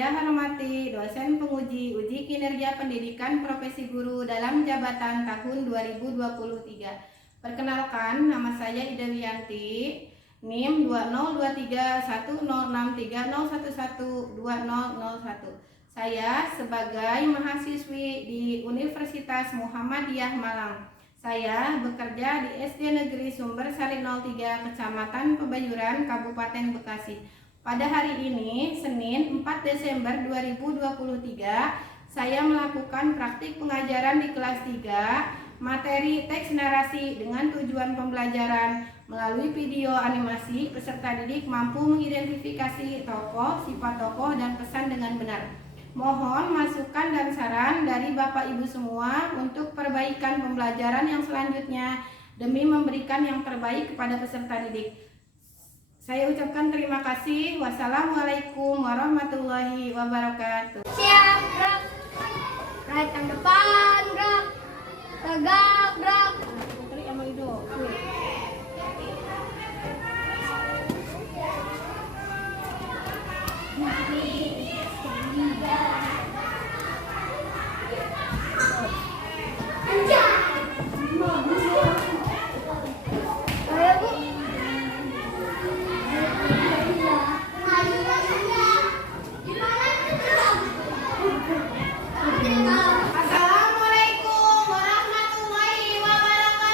saya hormati dosen penguji uji kinerja pendidikan profesi guru dalam jabatan tahun 2023. Perkenalkan, nama saya Ida Wiyanti, NIM 2023106301112001. Saya sebagai mahasiswi di Universitas Muhammadiyah Malang. Saya bekerja di SD Negeri Sumber Sari 03, Kecamatan Pebayuran, Kabupaten Bekasi. Pada hari ini, Senin 4 Desember 2023, saya melakukan praktik pengajaran di kelas 3, materi teks narasi dengan tujuan pembelajaran. Melalui video animasi, peserta didik mampu mengidentifikasi tokoh, sifat tokoh, dan pesan dengan benar. Mohon masukan dan saran dari Bapak Ibu semua untuk perbaikan pembelajaran yang selanjutnya demi memberikan yang terbaik kepada peserta didik. Saya ucapkan terima kasih. Wassalamualaikum warahmatullahi wabarakatuh. Siap, gerak. Right yang depan, gerak. Tegak, gerak. Putri sama Ido. Assalamualaikum warahmatullahi wabarakatuh.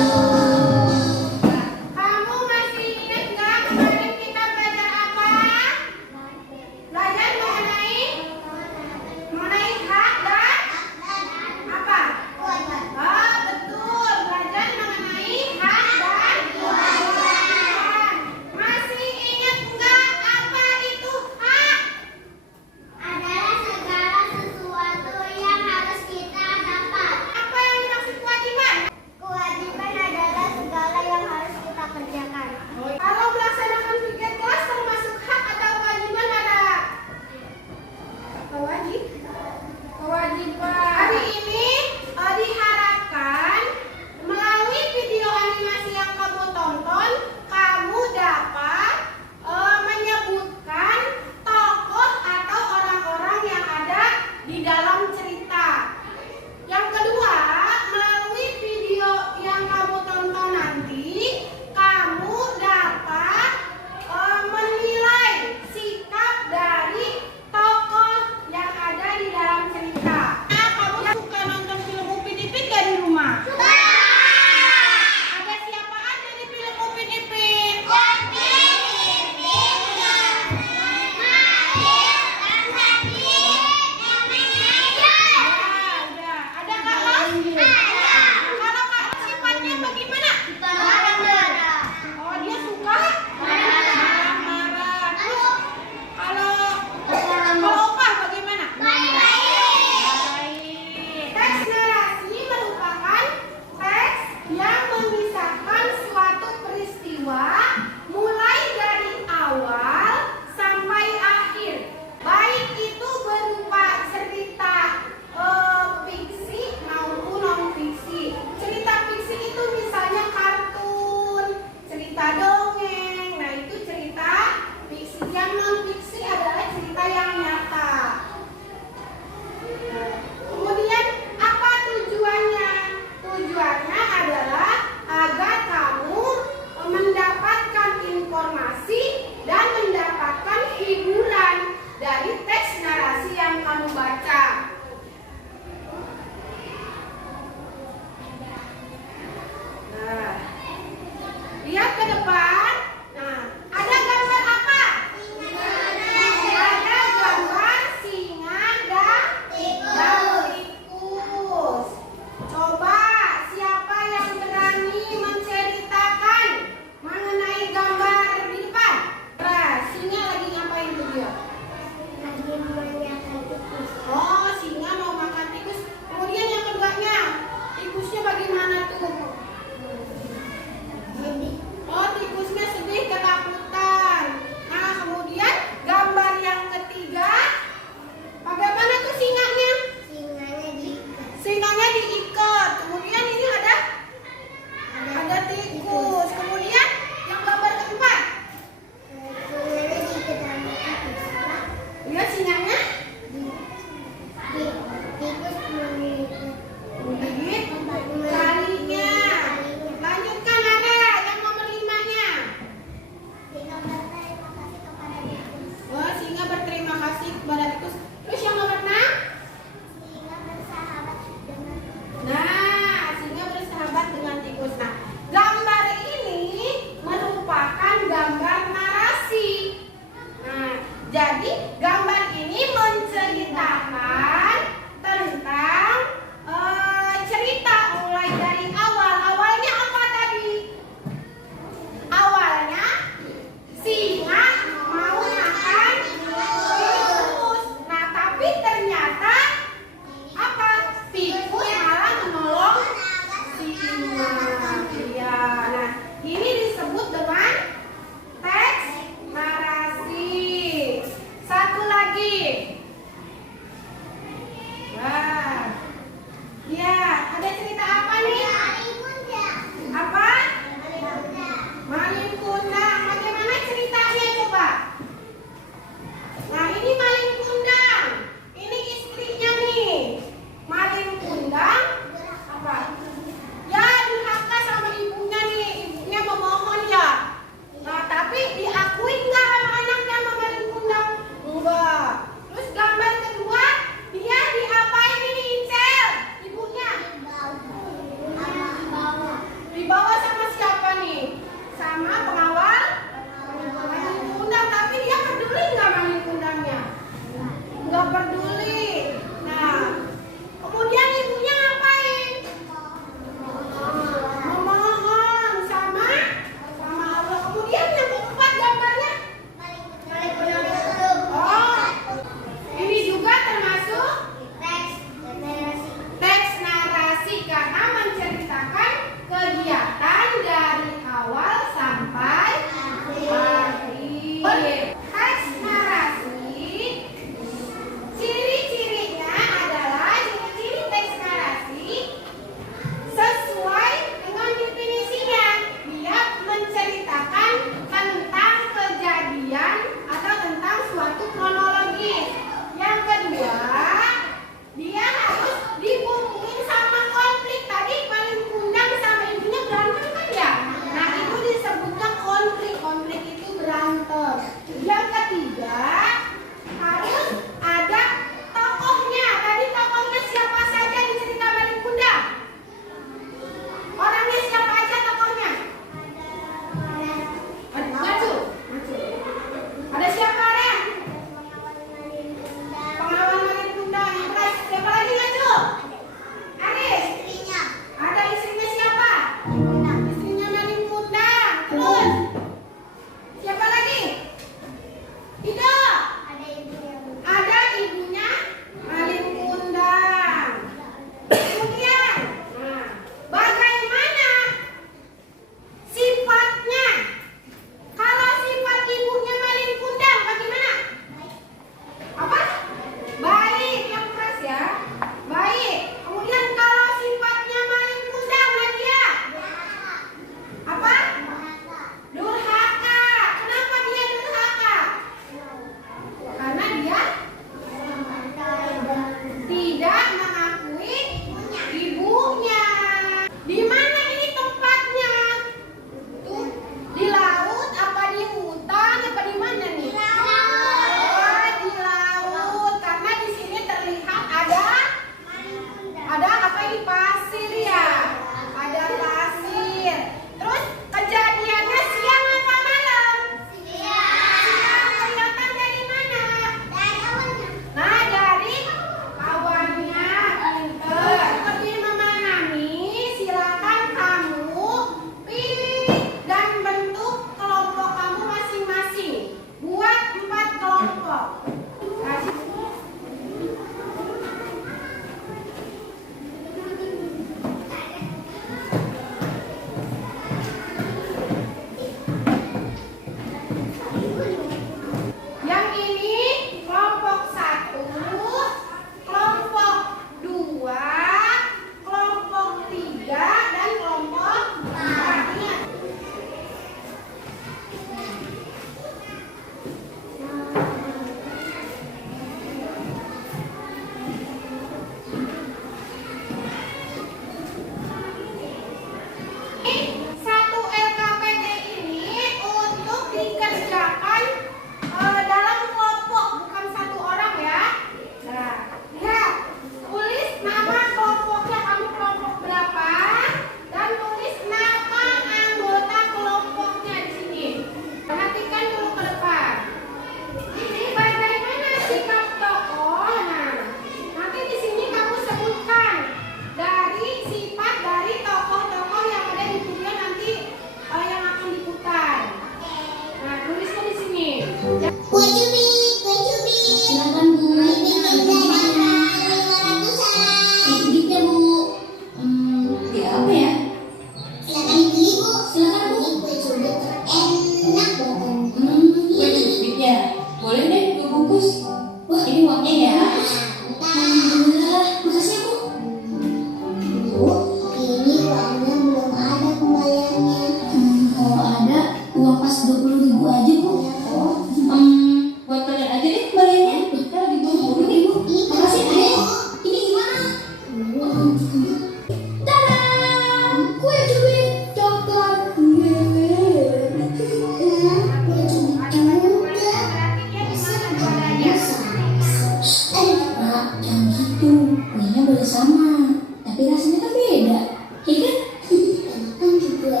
sama, tapi rasanya kan beda, ya kan? Enakan juga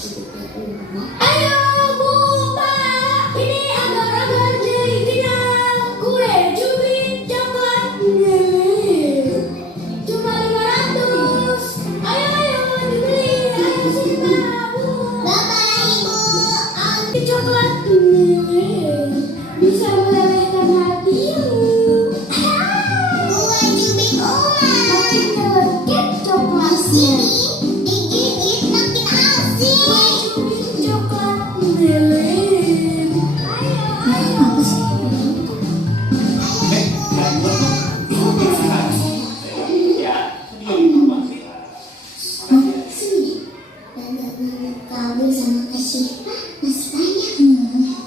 cubitnya Uma. Ayo Bu, Pak, ini agar-agar jadi final kue cubit coklat. Cuma 500. Ayo dibeli, ayo sini Pak, Bu. Bapak, Ibu, anti coklat bisa melelehkan hatimu. Kue cubit Uma makin melekit coklatnya. Digigit makin asik. Kue cubit coklat meleleh. Ayo. Apa sih? Sini. Dagangan kabel sama kasih masih banyak.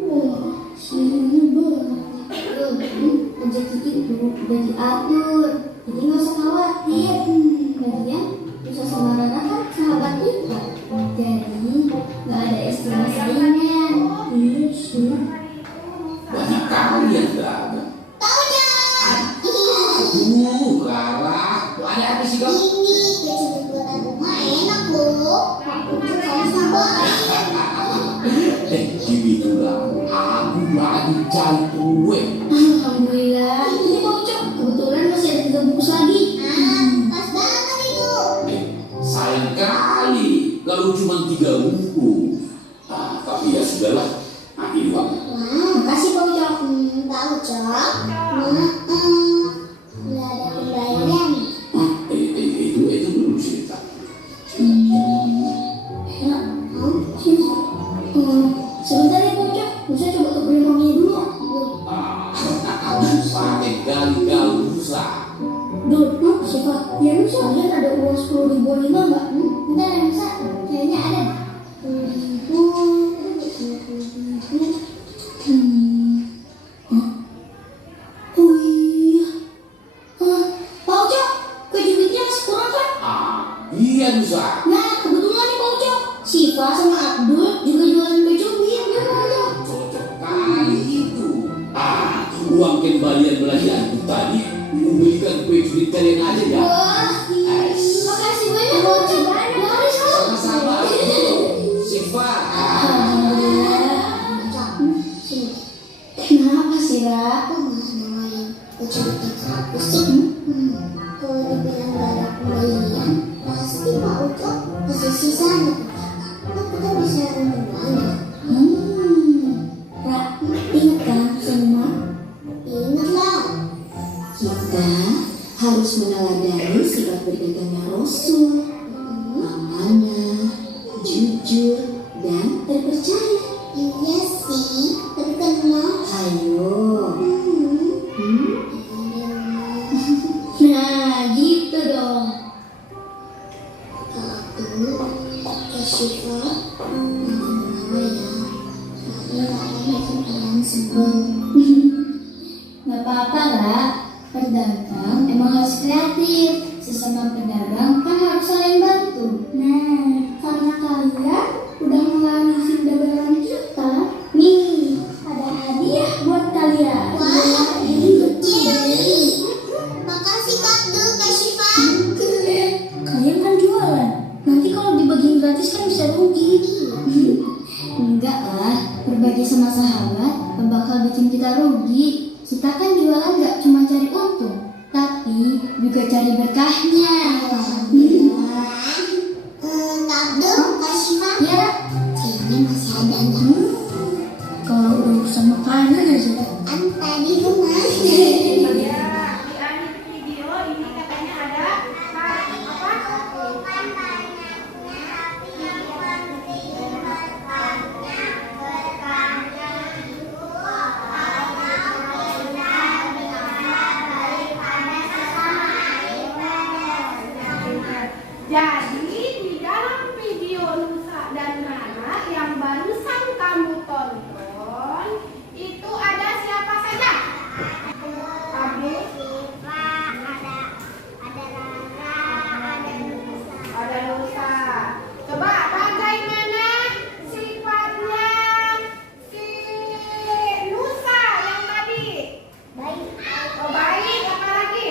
Wah, semuanya banyak. Rezeki itu udah diatur, jadi nggak usah khawatir. Lagian Nusa sama Rara kan sahabat kita, jadi nggak ada istilah saingan. Iya sih. Banyak kali yang dagang. Tahu Jan? Aduh, Rara, ada apa sih kau? Ini kue cubit buatan Uma enak loh. Aku suka sama. Gitulah, aku lagi cari kue. Alhamdulillah, ini Bocok. Kebetulan masih ada 3 bungkus lagi. Pas banget itu. Sayang kali kalau cuma 3 bungkus. Tapi ya sudahlah, ini uang. Wah, makasih Bocok. Tahu Cok. Nggak ada pembayaran. Itu belum cerita. Ya, sini. Sebentar ya Bocok. Bisa coba tuh beli uangnya dulu. Pakai gali-gali rusak. Dulu, siapa? Ya Nusa. Kalian ada uang 10 ribuan lima nggak? Bentar ya Nusa. Kayaknya ada. 10 ribu. Oh iya. Pak Ucok, kue cubitnya masih kurang kan? Iya Nusa. Nah, kebetulan nih Pak Ucok. Siva sama Abdul juga jualan kue cubit. Ya Pak Ucok. Cocok kali itu. Uang kembalian belanjaanku tadi membelikan kue cubit kalian aja ya. Wah, makasih banyak Pak Ucok. Mari Sama-sama. Siva. Alhamdulillah. Sini. Kenapa sih, Ra? Kok malah nawarin kue cubitnya ke aku sih? Kalau dibilang gak ada pembelian, pasti Pak Ucok kasih sisanya. Kan kita bisa untung banyak. Ra, ingat kan semua? Ingat lah. Kita harus meneladani sifat berdagangnya Rasul. Amanah, jujur, dan terpercaya. Iya sih, tapi kan mau. Ayo. Nah, gitu dong. Aku Syifa, Gak apa-apa lah, pedagang emang harus kreatif. Sesama pedagang kan harus saling bantu. Nah, karena kalian udah melalui dagangan kita, nih ada hadiah buat kalian. Wah, ini kecil. Makasih Kak Abdul, Kak Syifa. Kalian kan jualan. Nanti kalau dibagiin gratis kan bisa rugi. Enggak lah, berbagi sama sahabat gak bakal bikin kita rugi. Kita kan jualan gak cuma cari untung, tapi juga cari berkahnya. Kak Abdul, Kak Syifa. Ya, kayaknya masih ada nggak? Kalau udah urusan makanan aja. Anta di rumah. Di akhir video ini katanya ada Jadi di dalam video Nusa dan Rara yang barusan kamu tonton itu ada siapa saja? Kamu? Ada Nusa. Coba bagaimana sifatnya si Nusa yang tadi? Baik. Oh baik, apa lagi?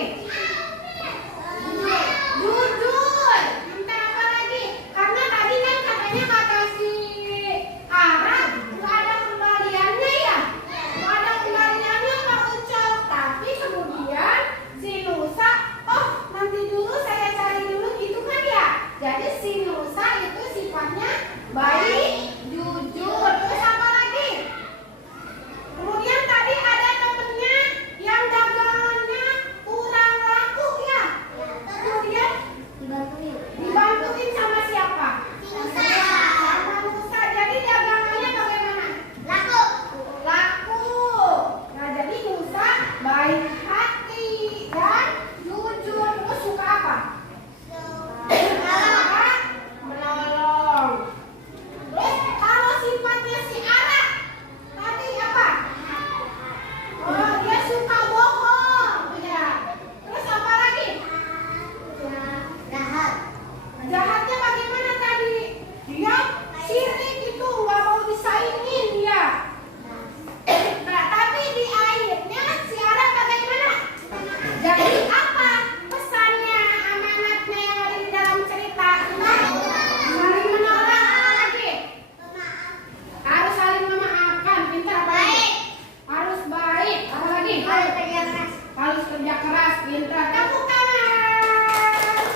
kelas pintar. Tepuk tangan.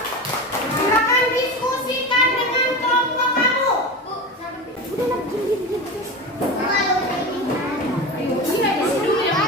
Silakan diskusikan dengan kelompok kamu. Ayo, ini ada dulu ya.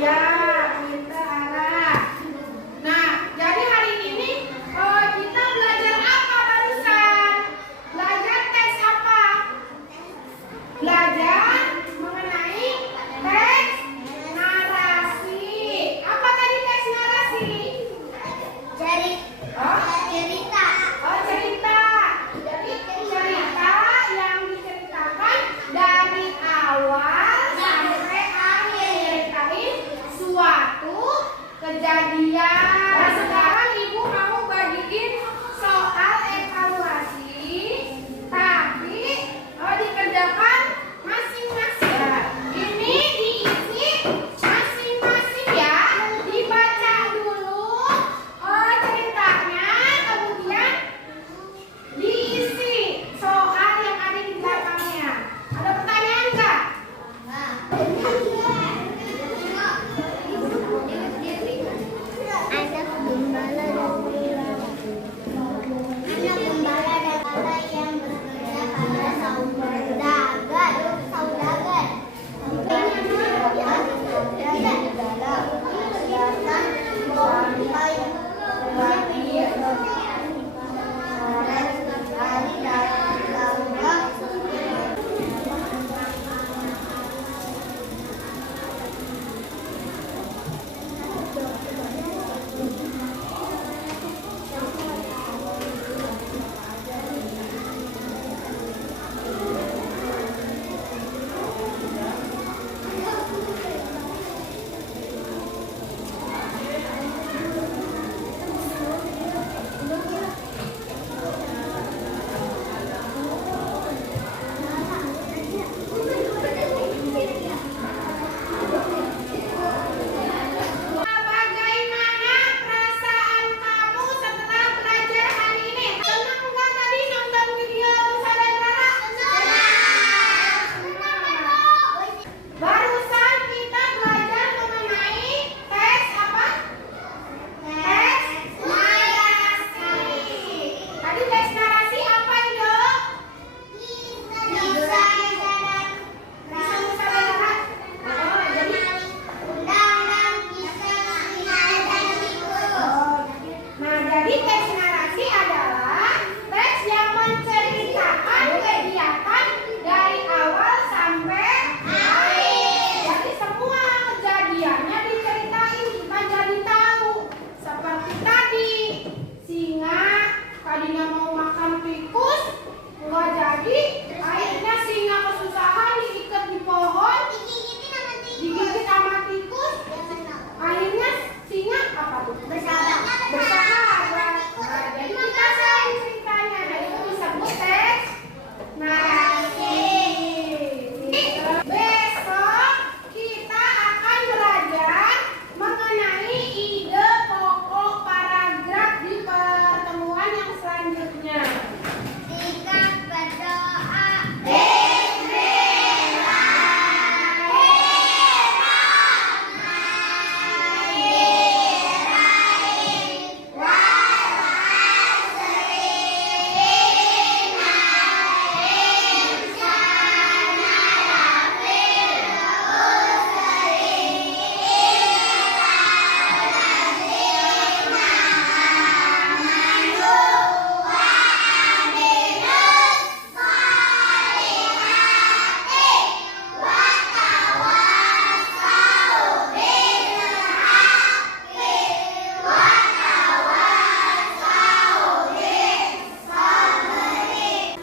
Iya, pintar Ara. Nah, jadi hari ini kita belajar apa barusan? Belajar teks apa? Belajar mengenai teks narasi. Apa tadi teks narasi? Cerita. Oh, cerita. Jadi cerita yang diceritakan dari awal sampai akhir, ceritain suatu kejadian. Nah, sekarang Ibu mau bagiin soal evaluasi, tapi dikerjakan masing-masing. Ini diisi masing-masing ya. Dibaca dulu ceritanya, kemudian diisi soal yang ada di belakangnya. Ada pertanyaan nggak? Ada gembala dan gembala yang bekerja pada saudagar. Bagaimana perasaan kamu setelah belajar hari ini? Senang nggak tadi nonton video Nusa dan Rara? Senang. Barusan kita belajar mengenai teks apa? Teks narasi. Tadi teks narasi apa itu? Bisa Nusa dan Rara? Oh, jadi nah, jadi teks narasi adalah teks yang menceritakan kegiatan dari awal sampai akhir. Jadi semua kejadiannya diceritain, kita jadi tahu. Seperti tadi, singa tadinya mau makan tikus, nggak jadi. Akhirnya singa kesusahan diikat di pohon, digigit sama tikus. Akhirnya singa apa tuh? Bersahabat. Nah, jadi kita tahu ceritanya. Nah, itu disebut teks narasi. Besok kita akan belajar mengenai ide pokok paragraf di pertemuan yang selanjutnya. Singkat berdoa.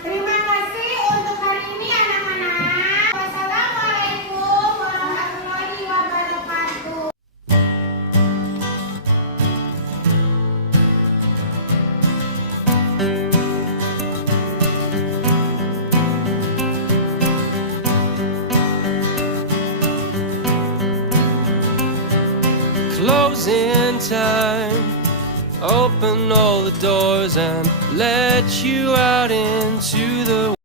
Terima kasih untuk hari ini anak-anak. Wassalamualaikum warahmatullahi wabarakatuh. Closing time. Open all the doors and let you out into the